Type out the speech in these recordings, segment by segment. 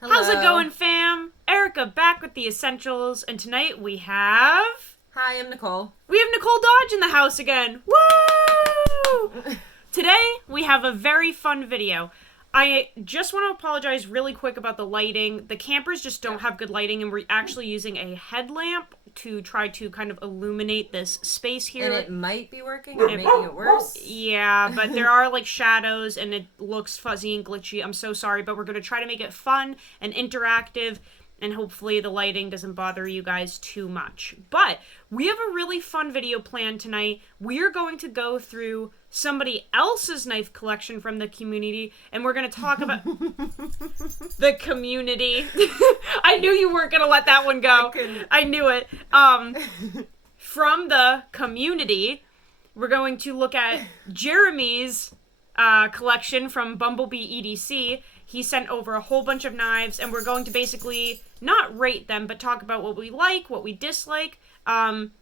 Hello. How's it going, fam? Erica back with the essentials, and tonight Hi, I'm Nicole. we have Nicole Dodge in the house again. Woo! Today we have a very fun video. I just want to apologize really quick about the lighting. The campers just don't have good lighting, and we're actually using a headlamp to try to kind of illuminate this space here. And it might be working or making it worse. Yeah, but there are like shadows and it looks fuzzy and glitchy. I'm so sorry, but we're going to try to make it fun and interactive, and hopefully the lighting doesn't bother you guys too much. But we have a really fun video planned tonight. We are going to go through somebody else's knife collection from the community, and we're going to talk about the community. I knew you weren't going to let that one go. I knew it. From the community, we're going to look at Jeremy's collection from Bumblebee EDC. He sent over a whole bunch of knives, and we're going to basically not rate them, but talk about what we like, what we dislike, and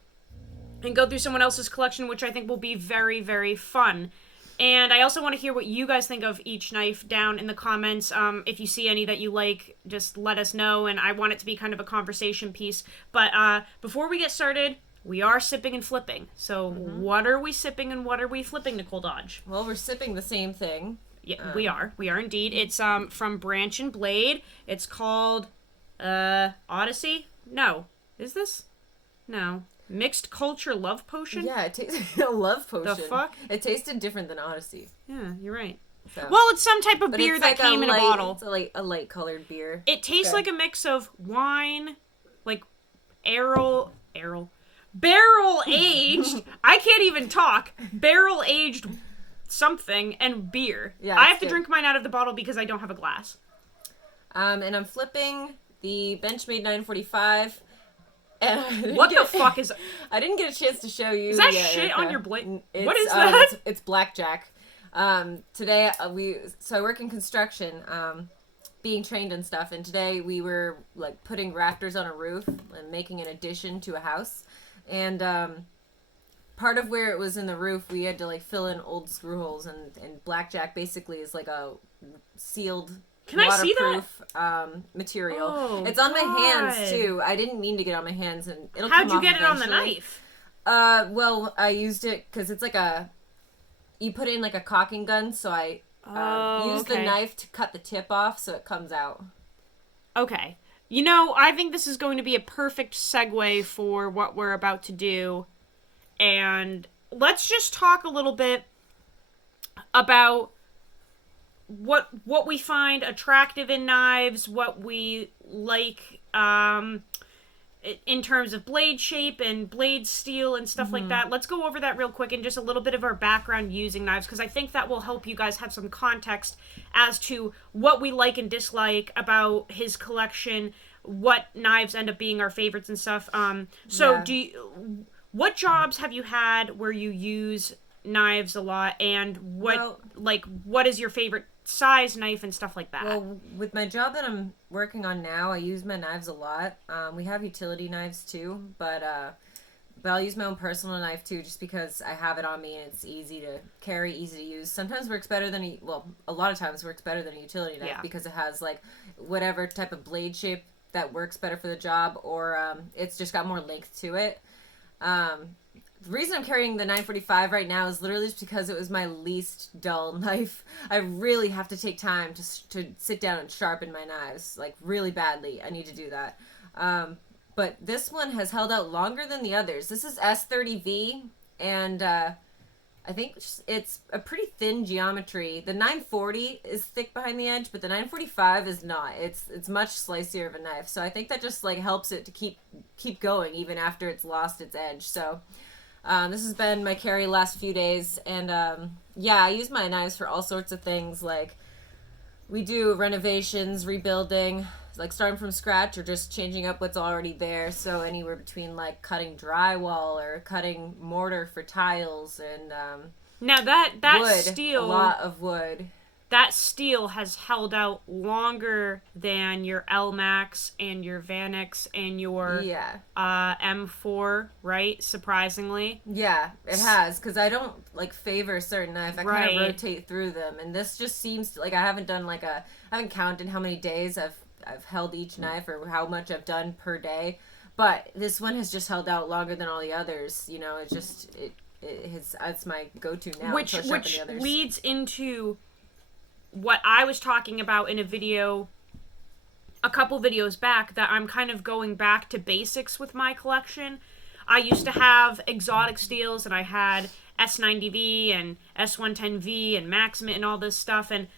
go through someone else's collection, which I think will be very, very fun. And I also want to hear what you guys think of each knife down in the comments. If you see any that you like, just let us know, and I want it to be kind of a conversation piece. But before we get started, we are sipping and flipping. So what are we sipping and what are we flipping, Nicole Dodge? Well, we're sipping the same thing. Yeah, we are. We are indeed. It's from Branch and Blade. It's called Odyssey? No. Is this? No. Mixed Culture Love Potion? Yeah, it tastes a love potion. The fuck? It tasted different than Odyssey. Yeah, you're right. So. Well, it's some type of But beer it's that like came in a bottle. It's a light colored beer. It tastes like a mix of wine, like barrel aged. I can't even talk. Barrel aged something and beer. Yeah, I have to good. drink mine out of the bottle because I don't have a glass. And I'm flipping the Benchmade 945. And What the fuck is? I didn't get a chance to show you. Is that yet, shit Erica. on your blade? It's, What is that? It's blackjack. Today I work in construction, being trained and stuff, and today we were like putting rafters on a roof and making an addition to a house, and part of where it was in the roof, we had to like fill in old screw holes, and blackjack basically is like a sealed. Can I see that? Waterproof material. Oh, it's on my God. hands too. I didn't mean to get it on my hands, and it'll How'd come you off get it on the eventually. knife? Well, I used it because it's like you put it in like a caulking gun, so I used the knife to cut the tip off so it comes out. Okay. You know, I think this is going to be a perfect segue for what we're about to do. And let's just talk a little bit about what we find attractive in knives, what we like in terms of blade shape and blade steel and stuff like that. Let's go over that real quick and just a little bit of our background using knives, because I think that will help you guys have some context as to what we like and dislike about his collection, what knives end up being our favorites and stuff. What jobs have you had where you use knives a lot, and what is your favorite size knife and stuff like that? Well, with my job that I'm working on now, I use my knives a lot. We have utility knives too, but I'll use my own personal knife too, just because I have it on me and it's easy to carry, easy to use. Sometimes works better than a lot of times works better than a utility knife because it has like whatever type of blade shape that works better for the job, or it's just got more length to it. The reason I'm carrying the 945 right now is literally just because it was my least dull knife. I really have to take time to sit down and sharpen my knives, like really badly. I need to do that. But this one has held out longer than the others. This is S30V, and I think it's a pretty thin geometry. The 940 is thick behind the edge, but the 945 is not. It's much slicier of a knife. So I think that just like helps it to keep going even after it's lost its edge. So this has been my carry last few days, and I use my knives for all sorts of things. Like we do renovations, rebuilding, like starting from scratch or just changing up what's already there. So anywhere between like cutting drywall or cutting mortar for tiles, and now that wood, steel, a lot of wood. That steel has held out longer than your LMAX and your Vanix and your M4, right? Surprisingly. Yeah, it has, because I don't, like, favor a certain knife. I kind Right. of rotate through them, and this just seems to, like, I haven't counted how many days I've held each knife or how much I've done per day. But this one has just held out longer than all the others. You know, it's my go-to now. Which leads into what I was talking about in a video a couple videos back, that I'm kind of going back to basics with my collection. I used to have exotic steels, and I had S90V and S110V and Maximate and all this stuff, and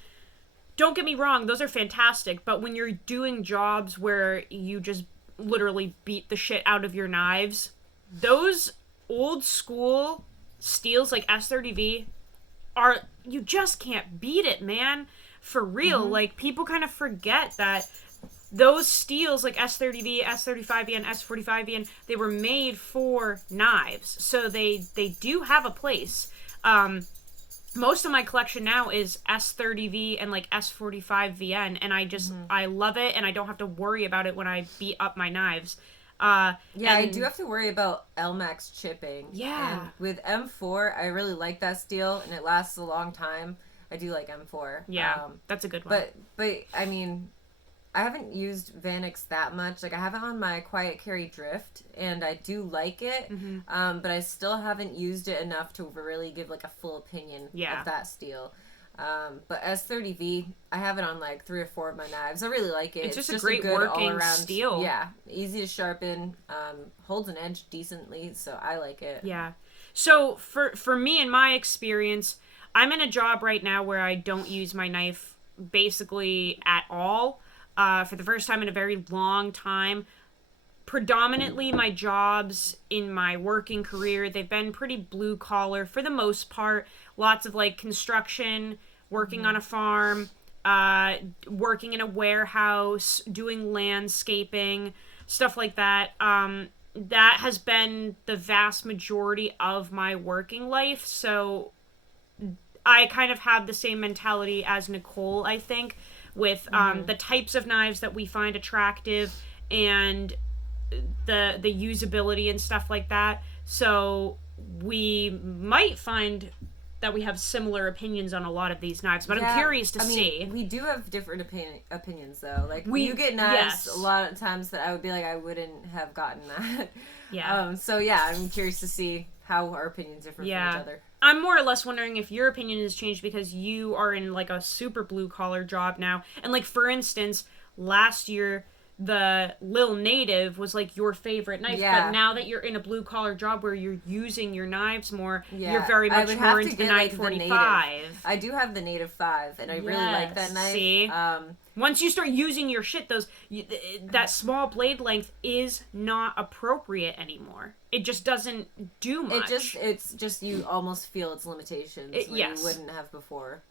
don't get me wrong, those are fantastic, but when you're doing jobs where you just literally beat the shit out of your knives, those old school steels like S30V are, you just can't beat it, man. For real. Like, people kind of forget that those steels like S30V, S35V, and S45V, and they were made for knives, so they do have a place. Most of my collection now is S30V and like S45VN, and I just I love it, and I don't have to worry about it when I beat up my knives. Yeah, I do have to worry about LMAX chipping. Yeah. And with M4, I really like that steel, and it lasts a long time. I do like M4. Yeah, that's a good one. But I mean, I haven't used Vanix that much. Like, I have it on my Quiet Carry Drift, and I do like it. But I still haven't used it enough to really give like a full opinion of that steel. But S30V, I have it on like 3 or 4 of my knives. I really like it. It's just a great working all-around steel. Yeah, easy to sharpen, holds an edge decently, so I like it. Yeah. So for me, in my experience, I'm in a job right now where I don't use my knife basically at all. For the first time in a very long time. Predominantly, my jobs in my working career, they've been pretty blue collar for the most part. Lots of like construction, working on a farm, working in a warehouse, doing landscaping, stuff like that. That has been the vast majority of my working life. So I kind of have the same mentality as Nicole, I think, with the types of knives that we find attractive and the usability and stuff like that. So we might find that we have similar opinions on a lot of these knives, but I'm curious to see. We do have different opinions, though. Like, you get knives a lot of times that I would be like, I wouldn't have gotten that. Yeah. So, yeah, I'm curious to see how our opinions differ from each other. I'm more or less wondering if your opinion has changed because you are in, like, a super blue-collar job now. And, like, for instance, last year, the Lil Native was, like, your favorite knife. Yeah. But now that you're in a blue-collar job where you're using your knives more, you're very much more into the 945. I do have the Native 5, and I really like that knife. See? Once you start using your shit, that small blade length is not appropriate anymore. It just doesn't do much. It's just you almost feel its limitations when you wouldn't have before.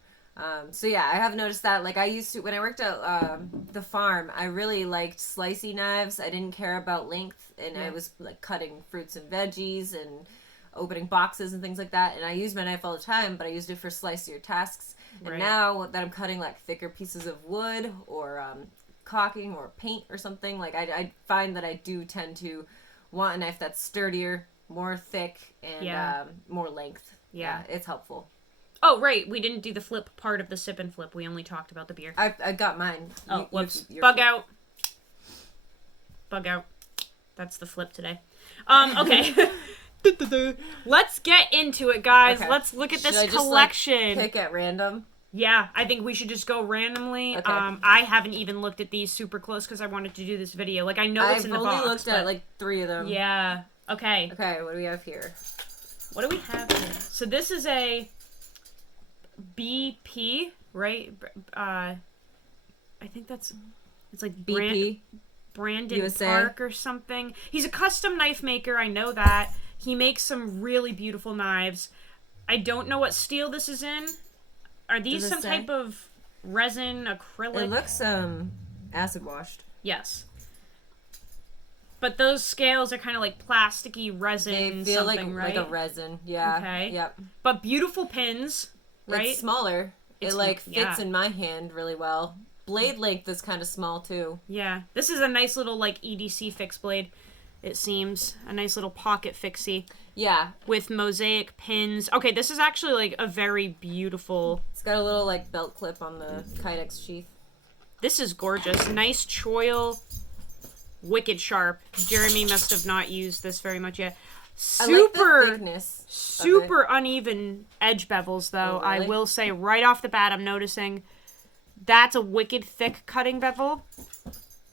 So yeah, I have noticed that. Like, I used to, when I worked at the farm, I really liked slicey knives. I didn't care about length, and I was like cutting fruits and veggies and opening boxes and things like that. And I used my knife all the time, but I used it for slicier tasks. And now that I'm cutting like thicker pieces of wood or caulking or paint or something, like I find that I do tend to want a knife that's sturdier, more thick, and more length. Yeah, it's helpful. Oh, right. We didn't do the flip part of the sip and flip. We only talked about the beer. I got mine. Oh, whoops. Bug out. Bug out. That's the flip today. Okay. Let's get into it, guys. Okay. Let's look at this collection. Just, like, pick at random? Yeah, I think we should just go randomly. Okay. I haven't even looked at these super close because I wanted to do this video. Like, I know it's in the box. I've only looked at, like, 3 of them. Yeah. Okay. Okay, what do we have here? What do we have here? So this is a BP, right? I think it's like BP. Brandon USA. Park or something. He's a custom knife maker, I know that. He makes some really beautiful knives. I don't know what steel this is in. Are these some type of resin, acrylic? It looks acid washed. Yes. But those scales are kind of like plasticky resin. They feel like a resin. Yeah. Okay. Yep. But beautiful pins, right? It's smaller. It fits in my hand really well. Blade length is kind of small too. Yeah. This is a nice little like EDC fixed blade. It seems a nice little pocket fixie. Yeah. With mosaic pins. Okay, this is actually like a very beautiful. It's got a little like belt clip on the Kydex sheath. This is gorgeous. Nice choil. Wicked sharp. Jeremy must have not used this very much yet. I like the thickness of Super it. uneven edge bevels, though. Oh, really? I will say right off the bat, I'm noticing that's a wicked thick cutting bevel.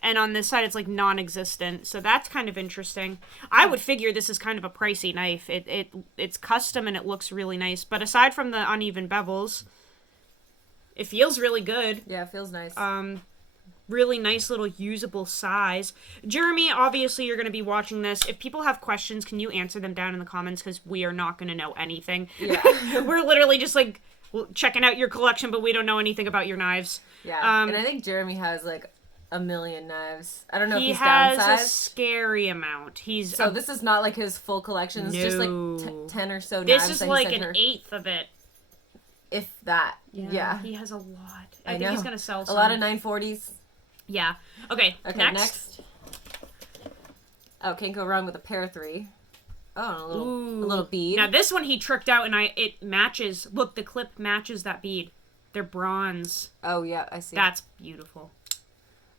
And on this side, it's like non-existent. So that's kind of interesting. I would figure this is kind of a pricey knife. It's custom and it looks really nice. But aside from the uneven bevels, it feels really good. Yeah, it feels nice. Really nice little usable size. Jeremy, obviously you're going to be watching this. If people have questions, can you answer them down in the comments? Because we are not going to know anything. Yeah. We're literally just like checking out your collection, but we don't know anything about your knives. Yeah, and I think Jeremy has like a million knives. I don't know if He he's has downsized. a scary amount. He's So this is not like his full collection. It's just like 10 or so This knives is that he like sent an her. eighth of it. If that. Yeah. He has a lot. I I think he's know. gonna sell A some. lot of 940s. Yeah. Okay. Okay, next. Oh, can't go wrong with a pair 3. Oh, and a little bead. Now this one he tricked out, and it matches. Look, the clip matches that bead. They're bronze. Oh, yeah, I see. That's beautiful.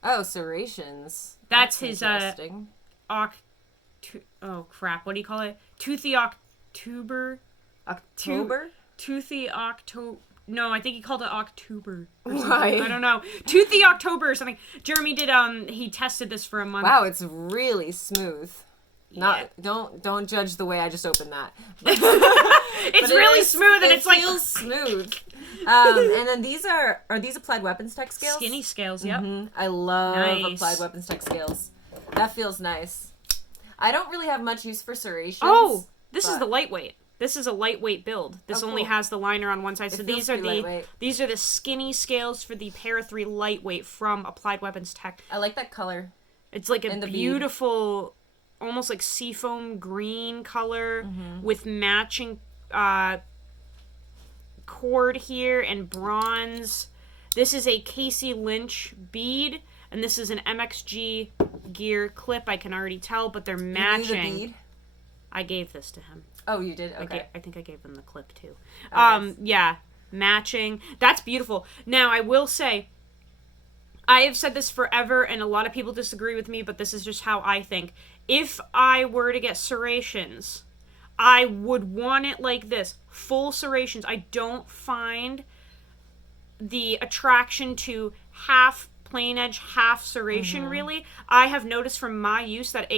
Oh, serrations. That's his interesting. oh crap! What do you call it? Toothy October. October? Toothy October. No, I think he called it October. Why? I don't know. Toothy October or something. Jeremy did. He tested this for a month. Wow, it's really smooth. Yeah. Don't judge the way I just opened that. It's really smooth, and it's like feels smooth. And then these are these Applied Weapons Tech scales? skinny scales. Yep. I love Nice. Applied Weapons Tech scales. That feels nice. I don't really have much use for serrations. Oh, this is the lightweight. This is a lightweight build. This Oh, only cool. has the liner on one side. It So feels these are pretty lightweight. these are the skinny scales for the Para 3 lightweight from Applied Weapons Tech. I like that color. It's like a And the bead. beautiful, almost like seafoam green color with matching cord here and bronze. This is a Casey Lynch bead, and this is an MXG gear clip. I can already tell, but they're You knew matching. the bead? I gave this to him. Oh, you did? Okay. I think I gave him the clip too. nice. Yeah, matching. That's beautiful. Now, I will say, I have said this forever, and a lot of people disagree with me, but this is just how I think. If I were to get serrations, I would want it like this. Full serrations. I don't find the attraction to half plain edge, half serration, really. I have noticed from my use that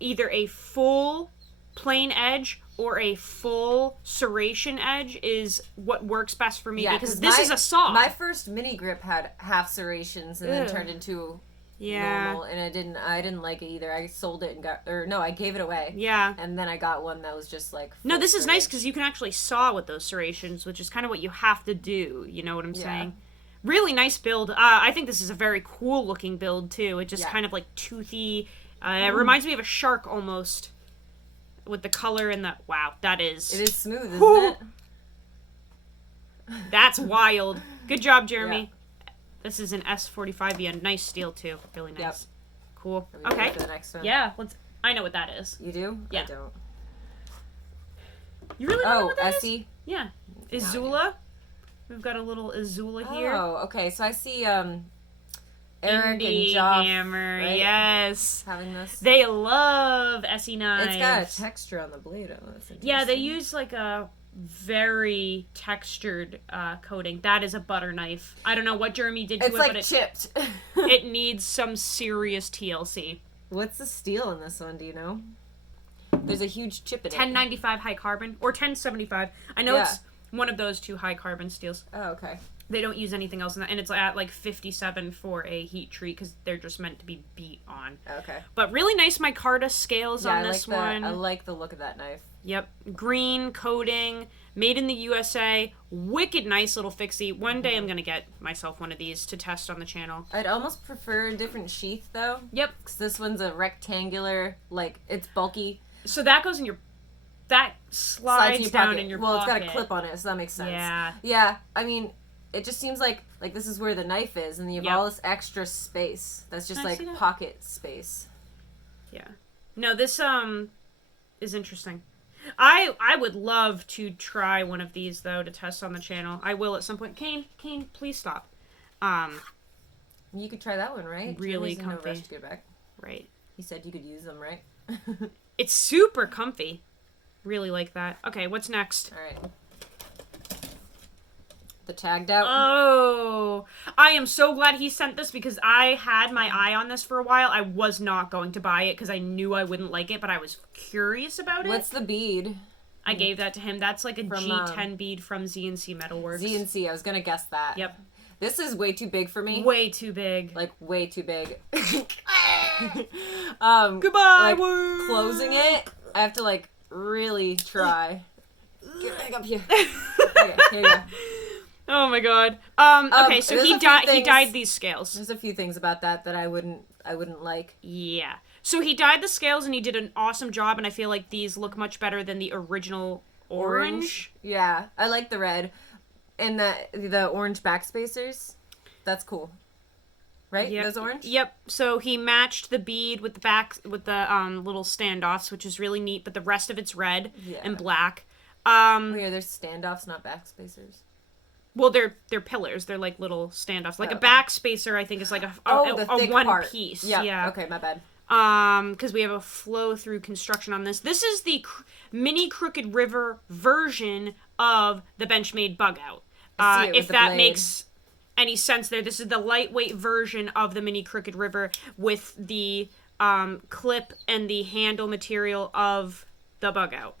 either a full plain edge or a full serration edge is what works best for me, because this is a saw. My first mini grip had half serrations and then Ugh. turned into Yeah. normal, and I didn't like it either. I sold it and I gave it away. Yeah. And then I got one that was just like No, full this is nice serrage. because you can actually saw with those serrations, which is kind of what you have to do. You know what I'm Yeah. saying? Really nice build. I think this is a very cool looking build too. It just Yeah. kind of like toothy. It reminds me of a shark almost, with the color and the wow. That is. It is smooth, isn't Whew. it? That's wild. Good job, Jeremy. This is an S45. Yeah, nice steel too. Really nice. Yep. Cool. Are we ready Okay. for the next one? Yeah. I know what that is. You do? Yeah. I don't. You really don't know Oh, what that is? Essie. Yeah. Azula. We've got a little Azula here. Oh, okay. So I see Eric Indie and Joff Hammer, right? yes. having this. They love Essie knives. It's got a texture on the blade. Oh, that's interesting. Yeah, they use like a very textured coating. That is a butter knife. I don't know what Jeremy did to It's it, like but chipped. it needs some serious TLC. What's the steel in this one? Do you know? There's a huge chip in it. 1095 high carbon or 1075. I know Yeah. it's one of those two high carbon steels. Oh, okay. They don't use anything else in that, and it's at like 57 for a heat treat because they're just meant to be beat on. Okay. But really nice micarta scales Yeah, on this one. I like the look of that knife. Yep. Green coating, made in the USA. Wicked nice little fixie. One day I'm going to get myself one of these to test on the channel. I'd almost prefer a different sheath though. Yep. Because this one's a rectangular, like it's bulky. So that goes in your... That slides in your down pocket. in your well, pocket. it's got a clip on it, so that makes sense. Yeah. Yeah, I mean, it just seems like this is where the knife is, and you have Yep. all this extra space. That's just Can I like see that? pocket space. Yeah. No, this is interesting. I would love to try one of these though to test on the channel. I will at some point. Kane, please stop. You could try that one, right? Really Jeremy's in no comfy. rush to get back. Right. He said you could use them, right? It's super comfy. Really like that. Okay, what's next? All right. The tagged out. Oh, I am so glad he sent this because I had my eye on this for a while. I was not going to buy it because I knew I wouldn't like it, but I was curious about it. What's the bead? I gave that to him. That's like a From, G10 bead from ZNC Metalworks. ZNC. I was gonna guess that. Yep. This is way too big for me. Way too big. Like way too big. Goodbye, like, world. closing it, I have to like really try. Get back up here. Okay, here you go. Oh my god. Okay, so there's he a few dyed. He things- dyed these scales. There's a few things about that I wouldn't like. Yeah. So he dyed the scales and he did an awesome job, and I feel like these look much better than the original orange. Yeah, I like the red, and the orange backspacers. That's cool. Right? Yep. Those orange? Yep. So he matched the bead with the little standoffs, which is really neat, but the rest of it's red Yeah. and black. Wait, there's standoffs, not backspacers. Well, they're pillars. They're like little standoffs. Like a Okay. backspacer, I think, is like a The thick one part. piece. Yeah. Yeah. Okay, my bad. Because we have a flow through construction on this. This is the mini Crooked River version of the Benchmade Bug Out. I see it with If the that blade. makes any sense there. This is the lightweight version of the mini Crooked River with the clip and the handle material of the Bug Out.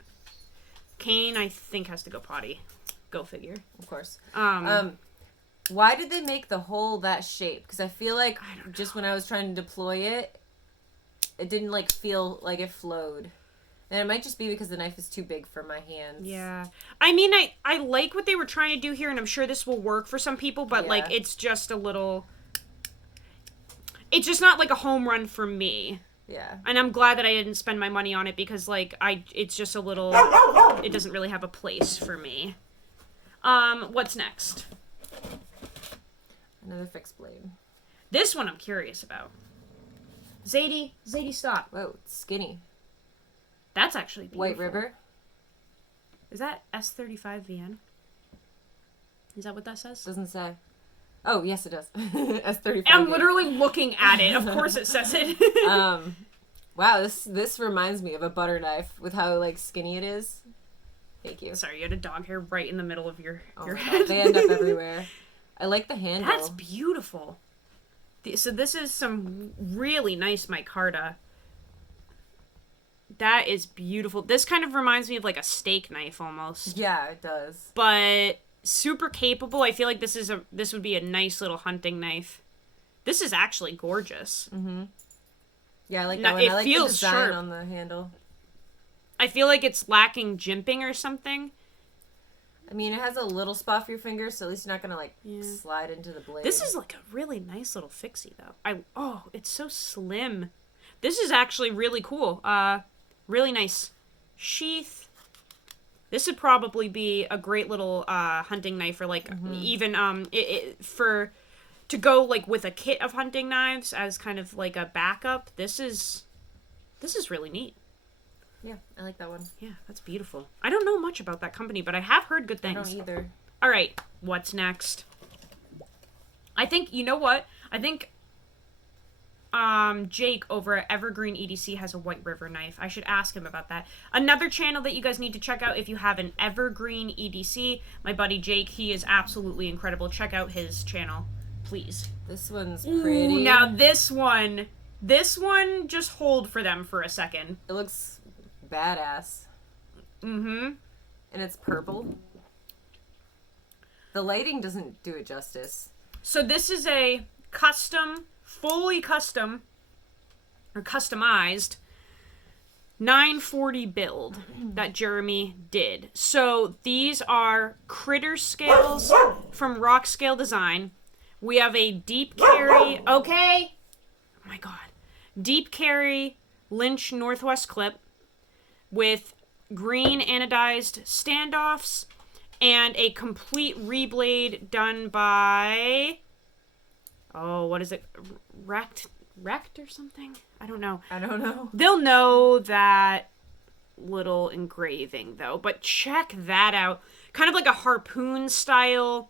Kane, I think, has to go potty. Go figure. Of course. Why did they make the hole that shape? Because I feel like just when I was trying to deploy it, it didn't like feel like it flowed. And it might just be because the knife is too big for my hands. Yeah. I mean, I like what they were trying to do here, and I'm sure this will work for some people, but, like, Yeah. it's just a little... It's just not, like, a home run for me. Yeah. And I'm glad that I didn't spend my money on it because, like, it's just a little... It doesn't really have a place for me. What's next? Another fixed blade. This one I'm curious about. Zadie, stop. Whoa, it's skinny. That's actually beautiful. White River. Is that S35VN? Is that what that says? Doesn't say. Oh, yes, it does. S35. I'm literally looking at it. Of course it says it. Wow, this reminds me of a butter knife with how like skinny it is. Thank you. Sorry, you had a dog hair right in the middle of your Oh my head. God, they end up everywhere. I like the handle. That's beautiful. So this is some really nice micarta. That is beautiful. This kind of reminds me of like a steak knife almost. Yeah, it does. But super capable. I feel like this would be a nice little hunting knife. This is actually gorgeous. Mm-hmm. Yeah, I like Now, that one. it I like feels the design sharp. on the handle. I feel like it's lacking jimping or something. I mean, it has a little spot for your finger, so at least you're not gonna like Yeah. slide into the blade. This is like a really nice little fixie though. It's so slim. This is actually really cool. Really nice sheath. This would probably be a great little hunting knife or like even to go like with a kit of hunting knives as kind of like a backup. This is really neat. Yeah, I like that one. Yeah, that's beautiful. I don't know much about that company, but I have heard good I things. don't either. All right, what's next? I think, you know what? I think Jake over at Evergreen EDC has a White River knife. I should ask him about that. Another channel that you guys need to check out if you have an Evergreen EDC, my buddy Jake, he is absolutely incredible. Check out his channel, please. This one's pretty. Ooh, now this one, just hold for them for a second. It looks badass. Mm-hmm. And it's purple. The lighting doesn't do it justice. So this is a fully custom, or customized 940 build that Jeremy did. So these are critter scales from Rock Scale Design. We have a deep carry, okay? Oh my god. Deep carry Lynch Northwest clip with green anodized standoffs and a complete reblade done by, what is it? Rect or something? I don't know. I don't know. They'll know that little engraving though, but check that out. Kind of like a harpoon style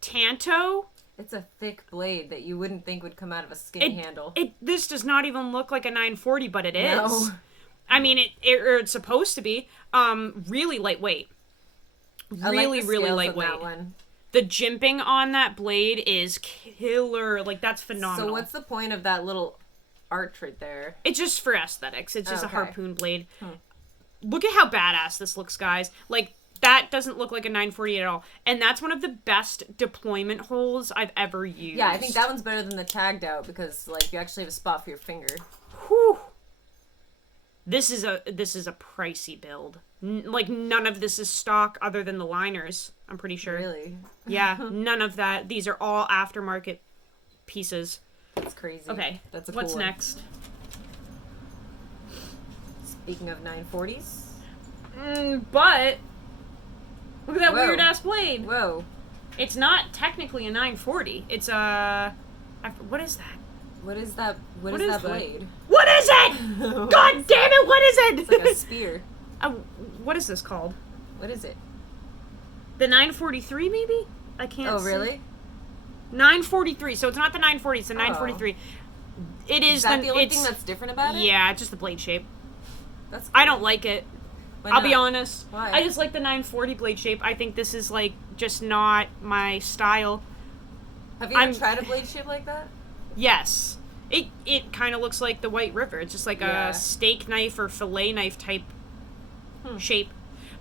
tanto. It's a thick blade that you wouldn't think would come out of a skinny handle. This does not even look like a 940, but it is. No. I mean, or it's supposed to be. Really lightweight. Really, really lightweight. That one. The jimping on that blade is killer. Like, that's phenomenal. So what's the point of that little arch right there? It's just for aesthetics. It's just a harpoon blade. Hmm. Look at how badass this looks, guys. Like, that doesn't look like a 940 at all. And that's one of the best deployment holes I've ever used. Yeah, I think that one's better than the tagged out because, like, you actually have a spot for your finger. Whew. This is a pricey build. Like, none of this is stock other than the liners, I'm pretty sure. Really? Yeah, none of that. These are all aftermarket pieces. That's crazy. Okay, that's a what's cool one. next? Speaking of 940s. But look at that Whoa. weird ass blade. Whoa. It's not technically a 940. It's a what is that? What is that? What is that blade? What is it? God damn it! What is it? It's like a spear. What is this called? What is it? The 943, maybe? I can't. Oh, see. really? 943. So it's not the 940. It's the 943. It is. Is that the only thing that's different about it? Yeah, it's just the blade shape. That's. Cool. I don't like it. I'll be honest. Why? I just like the 940 blade shape. I think this is like just not my style. Have you ever tried a blade shape like that? Yes. It kind of looks like the White River. It's just like a steak knife or fillet knife type shape.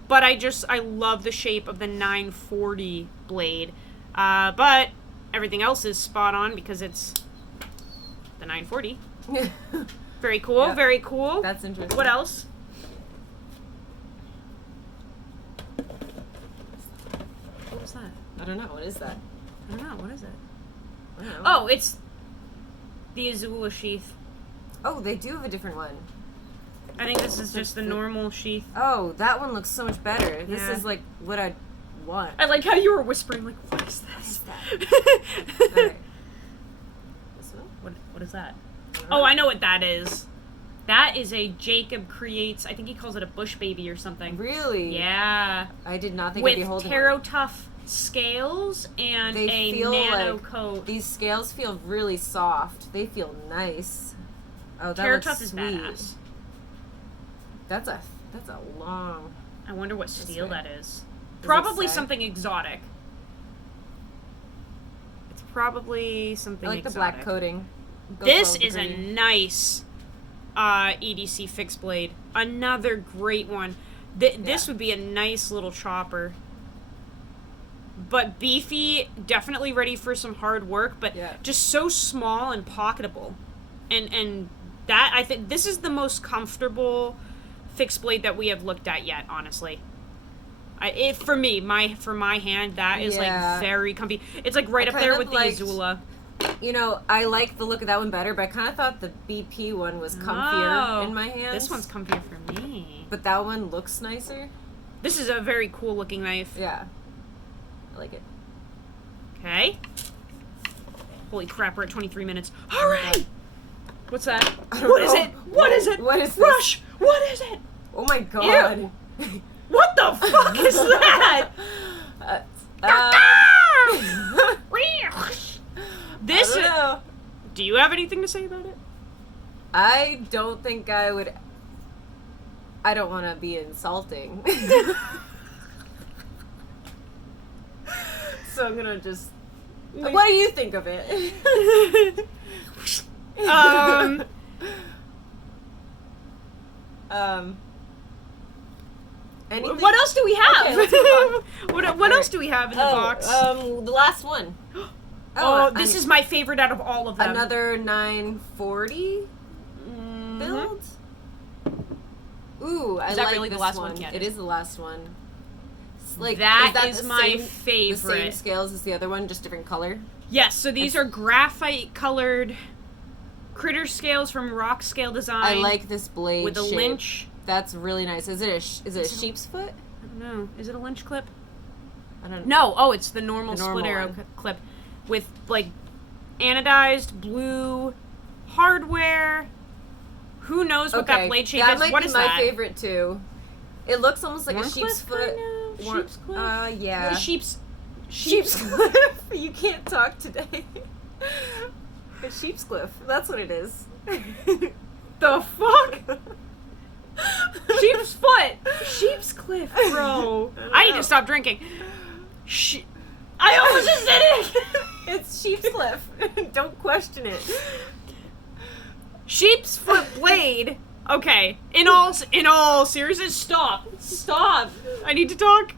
But I love the shape of the 940 blade. But everything else is spot on because it's the 940. Very cool. Yep. Very cool. That's interesting. What else? What was that? I don't know. What is that? I don't know. What is it? I don't know. Oh, it's the Azula sheath. Oh, they do have a different one. I think this is just the normal sheath. Oh, that one looks so much better. This Yeah. is like what I want. I like how you were whispering, like, what is this? Alright. This one? What is that? know. Oh, I know what that is. That is a Jacob Creates, I think he calls it a bush baby or something. Really? Yeah. I did not think I'd be With holding Taro one. Tough scales and They a feel nano like coat. These scales feel really soft. They feel nice. Oh, that Taro looks Tough is sweet. badass. That's a long. I wonder what steel way. that is. it Probably say? something exotic. It's probably I something like the exotic. black coating. Goes This well with is the a green. nice EDC fixed blade. Another great one. This would be a nice little chopper. But beefy, definitely ready for some hard work, but just so small and pocketable. And that, I think, this is the most comfortable fixed blade that we have looked at yet, honestly. For my hand, that is like very comfy. It's like right up there with the Azula. You know, I like the look of that one better, but I kind of thought the BP one was comfier in my hands. This one's comfier for me. But that one looks nicer. This is a very cool looking knife. Yeah. I like it. Okay. Holy crap, we're at 23 minutes. All right. What's that? What is it? What is it? What is this? Rush! What is it? Oh my god. Ew. What the fuck is that? This. I don't know. Do you have anything to say about it? I don't think I would. I don't want to be insulting. So I'm gonna just. What do you think of it? Anything? What else do we have? Okay, let's move on. What else do we have in the box? The last one. This is my favorite out of all of them. Another 940 build. Ooh, I Is that like really this the last one. one? Yeah, It is the last one. Like, that is is the my same, favorite. The same scales as the other one, just different color. Yes, so these are graphite colored critter scales from Rock Scale Design. I like this blade with a shape. lynch. That's really nice. Is it a sheep's foot? I don't know. Is it a lynch clip? I don't know. No. Oh, it's the normal The normal split arrow one. clip with like anodized blue hardware. Who knows what that blade shape that is? might What be is my that? favorite too. It looks almost like a Wharncliffe, sheep's foot. kinda? Sheep's clip? Yeah. Sheep's Sheepscliff. You can't talk today. It's Sheepscliff. That's what it is. The fuck? Sheep's foot. Sheepscliff, bro. I need to stop drinking. I almost just did it. It's Sheepscliff. Don't question it. Sheep's foot blade. Okay. In all seriousness, stop. I need to talk.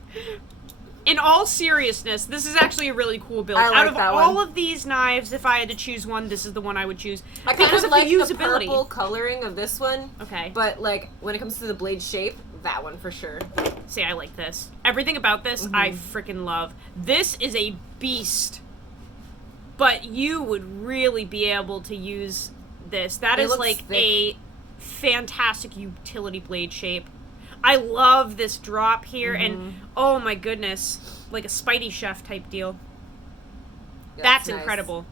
In all seriousness, this is actually a really cool build. I like Out of that all one. of these knives, if I had to choose one, this is the one I would choose. I kind Because of of like the the usability. purple coloring of this one. Okay. But, like, when it comes to the blade shape, that one for sure. See, I like this. Everything about this, I freaking love. This is a beast. But you would really be able to use this. That It is looks like thick. a fantastic utility blade shape. I love this drop here, and oh my goodness, like a Spidey Chef type deal. Yeah, That's nice. incredible.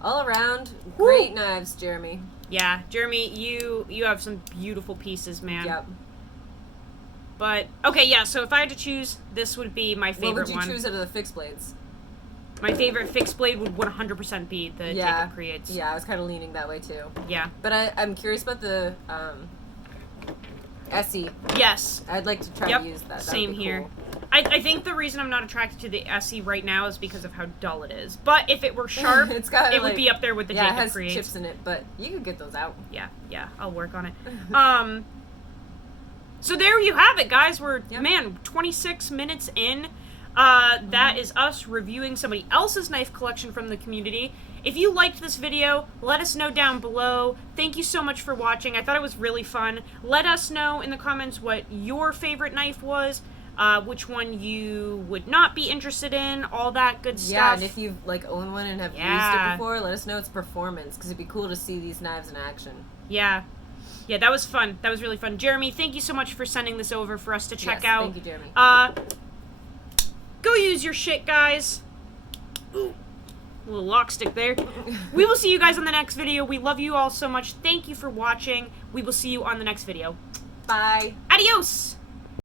All around, Woo. great knives, Jeremy. Yeah, Jeremy, you have some beautiful pieces, man. Yep. But okay, yeah. So if I had to choose, this would be my What favorite would you one. choose out of the fixed blades? My favorite fixed blade would 100% be the Jacob Creates. Yeah, I was kind of leaning that way too. Yeah. But I'm curious about the SE. Yes. I'd like to try Yep. to use that. That would Same be here. cool. I think the reason I'm not attracted to the SE right now is because of how dull it is. But if it were sharp, It's got, it would like- be up there with the Yeah, it Jacob has Creates. chips in it, but you could get those out. Yeah, I'll work on it. So there you have it, guys. We're, Yep. man, 26 minutes in. That is us reviewing somebody else's knife collection from the community. If you liked this video, let us know down below. Thank you so much for watching. I thought it was really fun. Let us know in the comments what your favorite knife was, which one you would not be interested in, all that good stuff. Yeah, and if you like own one and have used Yeah. it before, let us know its performance because it'd be cool to see these knives in action. Yeah, that was fun. That was really fun. Jeremy, thank you so much for sending this over for us to check Yes, out. Thank you, Jeremy. Go use your shit, guys. Ooh, a little lock stick there. We will see you guys on the next video. We love you all so much. Thank you for watching. We will see you on the next video. Bye. Adios!